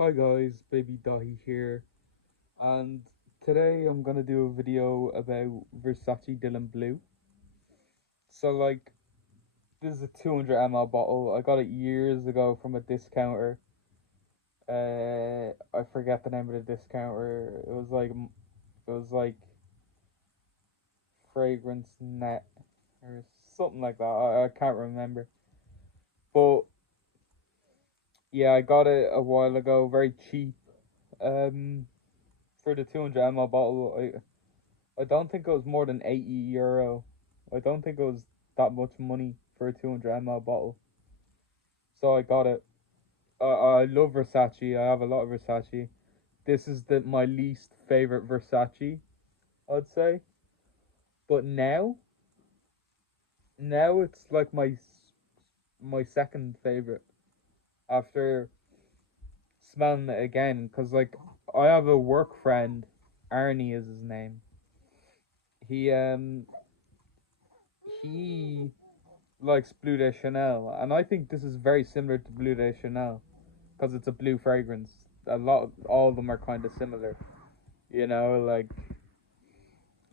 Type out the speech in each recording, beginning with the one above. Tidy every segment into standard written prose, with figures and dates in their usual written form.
Hi guys, Baby Dahi here, and today I'm gonna do a video about Versace Dylan Blue. So this is a 200 ml bottle. I got it years ago from a discounter. I forget the name of the discounter. It was like Fragrance Net or something like that. I can't remember. But yeah, I got it a while ago, very cheap. Um, for the 200 ml bottle, I don't think it was more than €80. I don't think it was that much money for a 200 ml bottle. So I got it. I love Versace. I have a lot of Versace. This is my least favorite Versace, I'd say. But now it's like my second favorite after smelling it again. Cause I have a work friend, Arnie is his name. He he likes Bleu de Chanel, and I think this is very similar to Bleu de Chanel because it's a blue fragrance. All of them are kind of similar, like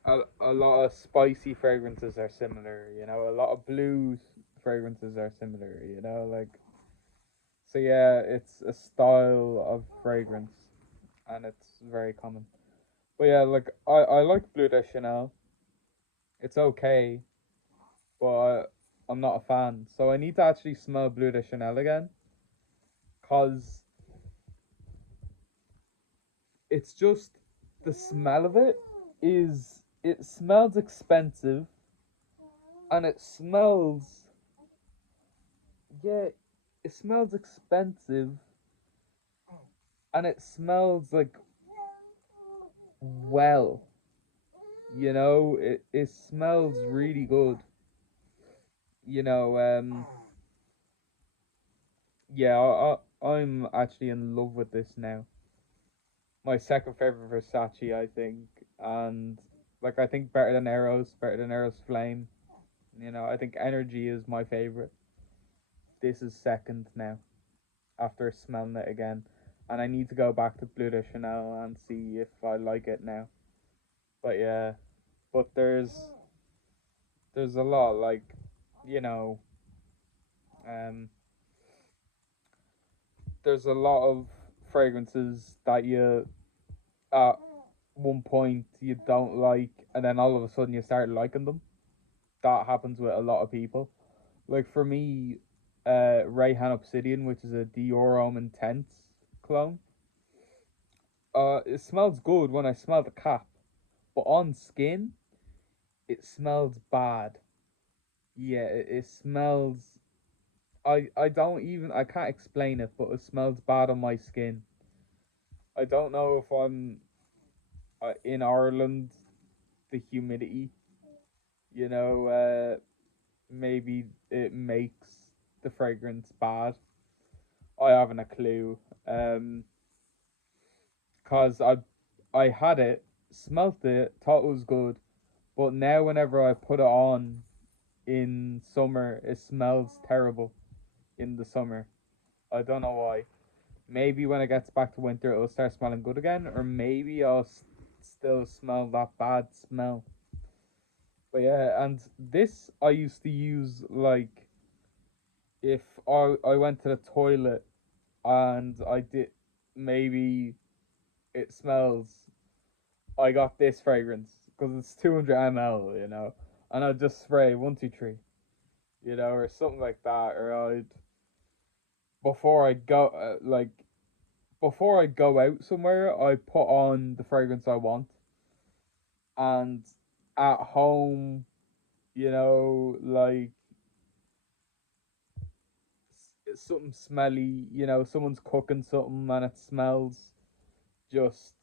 a lot of spicy fragrances are similar. A lot of blue fragrances are similar. So yeah, it's a style of fragrance, and it's very common. But yeah, I like Bleu de Chanel. It's okay, but I'm not a fan. So I need to actually smell Bleu de Chanel again, cause it's just the smell of it smells expensive, and yeah it smells expensive, and it smells like, well, it smells really good. you know um yeah, I'm actually in love with this now. My second favorite Versace, I think. And I think better than Eros Flame. I think Energy is my favorite. This is second now after smelling it again. And I need to go back to Bleu de Chanel and see if I like it now. But yeah, but there's a lot, you know, um there's a lot of fragrances that you at one point you don't like, and then all of a sudden you start liking them. That happens with a lot of people. Like for me, Rayhan Obsidian, which is a Dior Homme Intense cologne, it smells good when I smell the cap, but on skin, it smells bad. Yeah, it smells. I can't explain it, but it smells bad on my skin. I don't know if I'm in Ireland, the humidity, you know, maybe it makes the fragrance bad. I haven't a clue. Cause I had it, smelt it, thought it was good, but now whenever I put it on in summer, it smells terrible in the summer. I don't know why. Maybe when it gets back to winter, it'll start smelling good again, or maybe I'll still smell that bad smell. But yeah, and this I used to use if I went to the toilet and I did, maybe it smells. I got this fragrance because it's 200 ml, and I'd just spray one, two, three, or something like that, or I'd before I go before I go out somewhere, I put on the fragrance I want, and at home, something smelly, someone's cooking something and it smells, just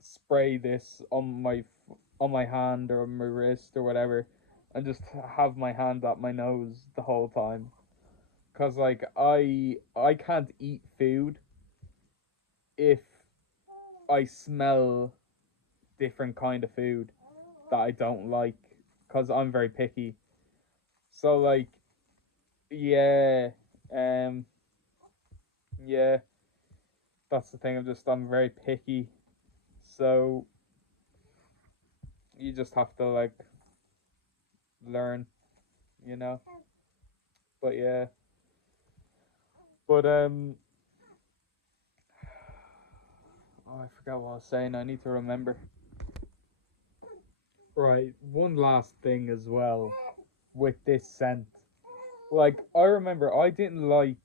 spray this on my hand or my wrist or whatever, and just have my hand up my nose the whole time. Cause I can't eat food if I smell different kind of food that I don't like. Cause I'm very picky. So yeah, um, yeah. That's the thing. I'm very picky, so you just have to like learn, you know. But yeah, but oh, I forgot what I was saying. I need to remember. Right, one last thing as well with this scent. Like I remember, I didn't like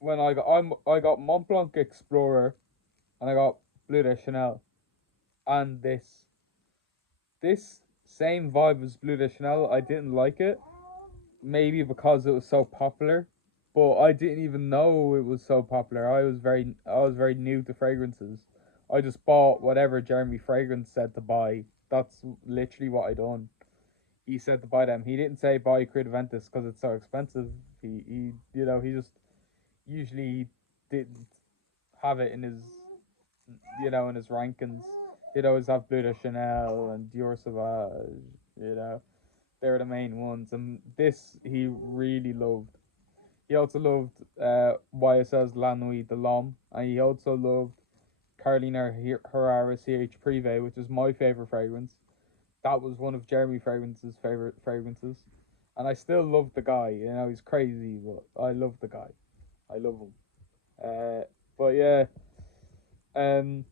when I got Mont Blanc Explorer and I got Bleu de Chanel and this same vibe as Bleu de Chanel. I didn't like it, maybe because it was so popular, but I didn't even know it was so popular. I was very new to fragrances. I just bought whatever Jeremy Fragrance said to buy. That's literally what I done. He said to buy them. He didn't say buy Creative Ventus because it's so expensive. He just usually didn't have it in his, in his rankings. He'd always have Bleu de Chanel and Dior Sauvage, you know. They were the main ones. And this he really loved. He also loved YSL's La Nuit de l'Homme. And he also loved Carolina Herrera CH Privé, which is my favorite fragrance. That was one of Jeremy Fragrance's favorite fragrances. And I still love the guy. He's crazy, but I love the guy. I love him. But yeah, um,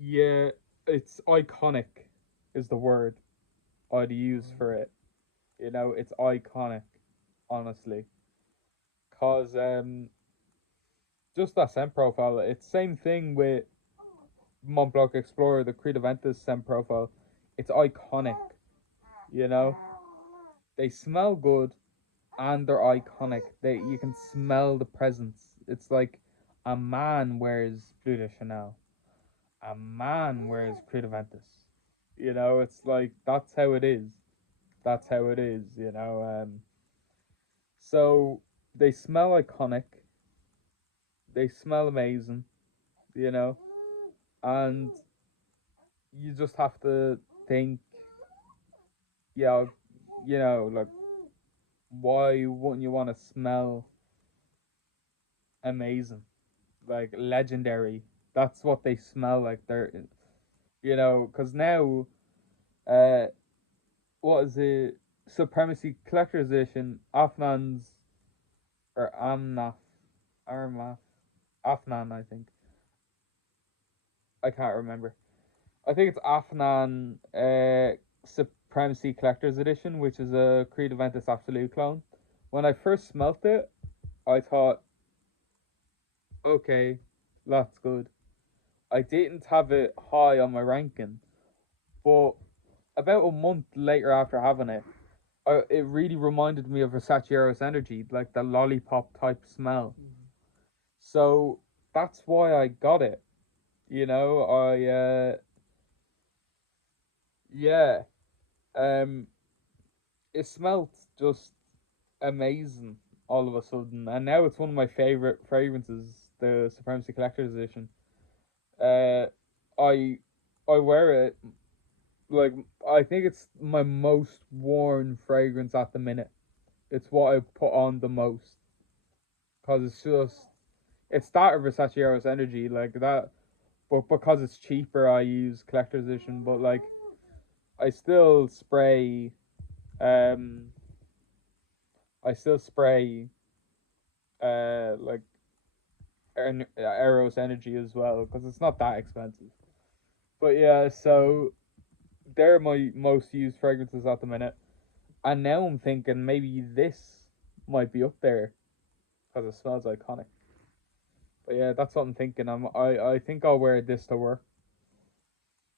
yeah, it's iconic, is the word I'd use for it. It's iconic, honestly, cause just that scent profile. It's same thing with Mont Blanc Explorer, the Creed Aventus scent profile. It's iconic. You know, they smell good and they're iconic. You can smell the presence. It's like a man wears Bleu de Chanel. A man wears Creed Aventus. It's like that's how it is. That's how it is. So they smell iconic. They smell amazing. You know, and you just have to think, yeah, like why wouldn't you want to smell amazing, like legendary? That's what they smell like. Because now, uh, what is it? Supremacy Collector's Edition, Afnan's or Amnaf, Armaf, Afnan, I think. I can't remember. I think it's Afnan Supremacy Collector's Edition, which is a Creed Aventus Absolute clone. When I first smelt it, I thought, okay, that's good. I didn't have it high on my ranking, but about a month later after having it, it really reminded me of Versace Eros Energy, like the lollipop type smell. So that's why I got it. Yeah, um, it smelled just amazing all of a sudden, and now it's one of my favorite fragrances, the Supremacy Collector's Edition. Uh, I I wear it like I think it's my most worn fragrance at the minute. It's what I put on the most because it's that or Versace Eros Energy like that. But because it's cheaper, I use collector's edition. But like I still spray, um, I still spray like Eros Energy as well because it's not that expensive. But yeah, so they're my most used fragrances at the minute. And now I'm thinking maybe this might be up there because it smells iconic. But yeah, that's what I'm thinking. I think I'll wear this to work.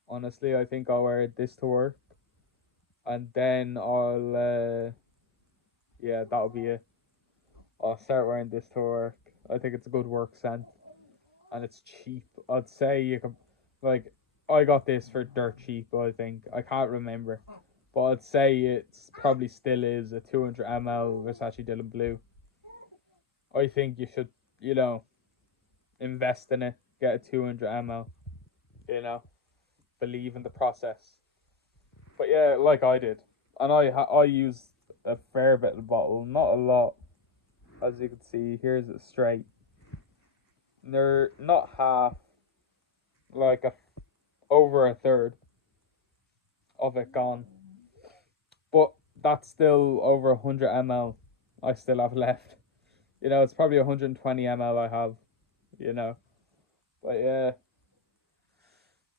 Honestly, I think I'll wear this to work, and then yeah, that'll be it. I'll start wearing this to work. I think it's a good work scent, and it's cheap. I'd say you can, like, I got this for dirt cheap. I think I can't remember, but I'd say it's probably still is a 200 ml Versace Dylan Blue. I think you should, you know, invest in it. Get a 200 ml. You know, believe in the process. But yeah, like I did, and I used a fair bit of the bottle, not a lot, as you can see. Here's it straight. They're not half, like over a third of it gone, but that's still over 100 ml. I still have left. It's probably 120 ml I have. You know, but yeah,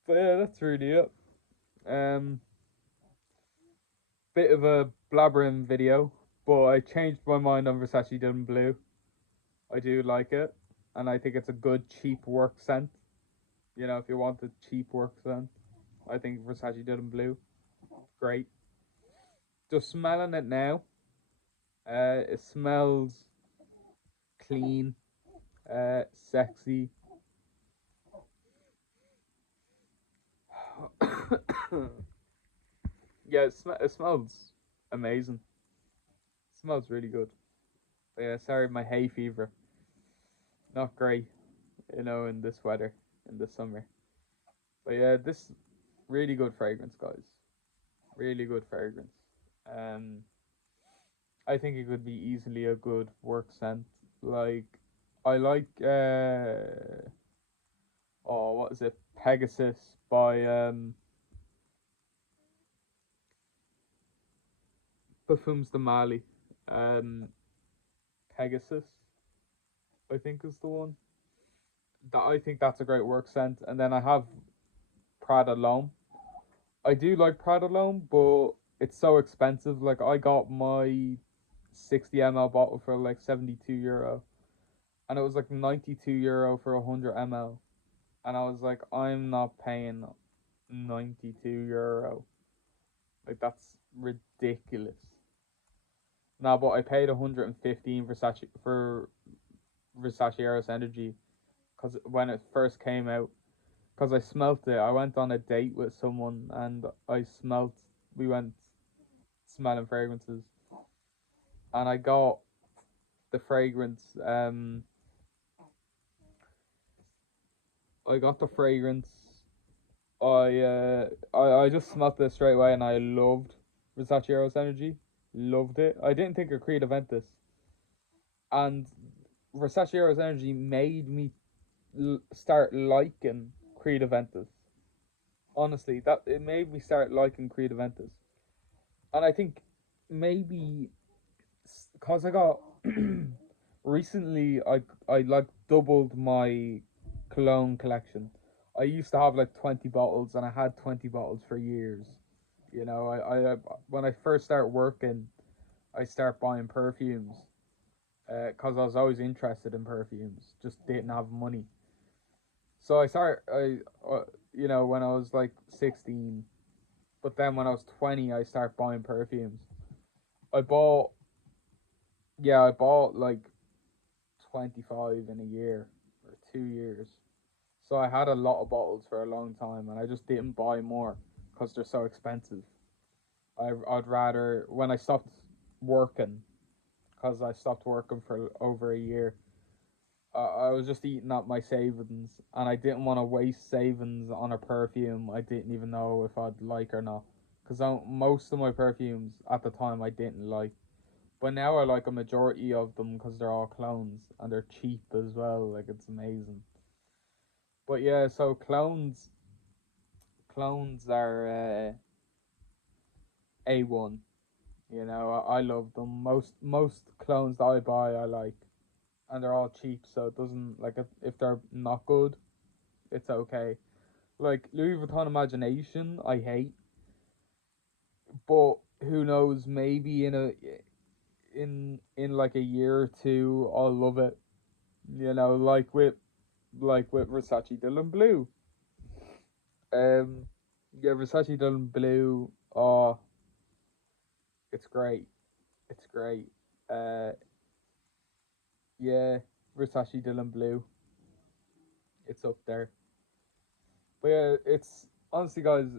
that's really it. Um, Bit of a blabbering video, but I changed my mind on Versace Dylan Blue. I do like it, and I think it's a good cheap work scent. If you want a cheap work scent, I think Versace Dylan Blue, great. Just smelling it now, it smells clean, sexy. Yeah, it smells amazing. It smells really good. But yeah, sorry, my hay fever, not great. In this weather, in the summer. But yeah, this really good fragrance, guys. Really good fragrance. Um, I think it could be easily a good work scent. Like, I like oh, what is it? Pegasus by Parfums de Mali. Um, Pegasus, I think is the one. I think that's a great work scent. And then I have Prada L'Homme. I do like Prada L'Homme, but it's so expensive. Like, I got my 60 ml bottle for like €72, and it was like €92 for 100 ml, and I was like, I'm not paying €92. Like, that's ridiculous. Now, but I paid 115 for Versace Eros Energy because when it first came out, because I smelt it. I went on a date with someone and I smelt. We went smelling fragrances, and I got the fragrance. I got the fragrance. I just smelt it straight away, and I loved Versace Eros Energy. Loved it. I didn't think of Creed Aventus, and Versace Eros Energy made me start liking Creed Aventus. Honestly, that it made me start liking Creed Aventus, and I think maybe because I got recently, I like doubled my cologne collection. I used to have like 20 bottles, and I had 20 bottles for years. I when I first start working, I start buying perfumes because I was always interested in perfumes, just didn't have money. So when I was like 16, but then when I was 20, I start buying perfumes. I bought I bought like 25 in a year or 2 years. So I had a lot of bottles for a long time, and I just didn't buy more because they're so expensive. I'd rather, when I stopped working, because I stopped working for over a year, I was just eating up my savings, and I didn't want to waste savings on a perfume I didn't even know if I'd like or not. Because most of my perfumes at the time I didn't like. But now I like a majority of them because they're all clones and they're cheap as well. Like, it's amazing. But yeah, so clones are A1. I love them. Most clones that I buy I like, and they're all cheap, so it doesn't, like, if they're not good, it's okay. Like Louis Vuitton Imagination, I hate, but who knows? Maybe in like a year or two, I'll love it. Like with Versace Dylan Blue. Um, yeah, Versace Dylan Blue. Oh, it's great. It's great. Uh, yeah, Versace Dylan Blue. It's up there. But yeah, it's honestly, guys,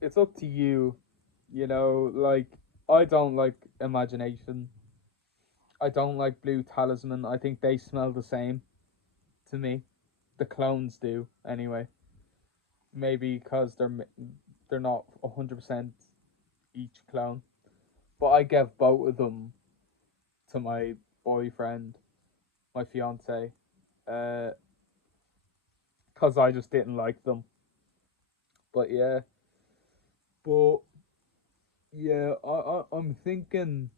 it's up to you. Like, I don't like Imagination. I don't like Blue Talisman. I think they smell the same to me. The clones do anyway. Maybe because they're not 100% each clone. But I gave both of them to my boyfriend, my fiance. uh, because I just didn't like them. But yeah, but yeah, I'm thinking,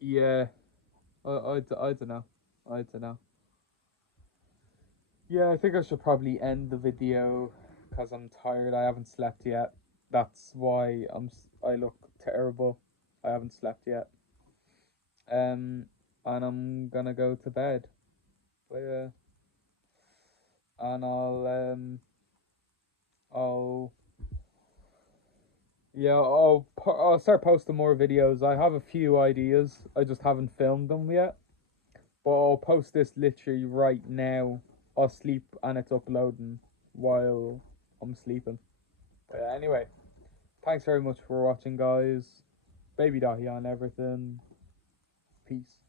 yeah, I don't know, I don't know. Yeah, I think I should probably end the video because I'm tired. I haven't slept yet. That's why I look terrible. I haven't slept yet. Um, and I'm gonna go to bed. But yeah, and I'll yeah, I'll start posting more videos. I have a few ideas. I just haven't filmed them yet. But I'll post this literally right now. I'll sleep and it's uploading while I'm sleeping. But yeah, anyway, thanks very much for watching, guys. Baby Dahi on everything. Peace.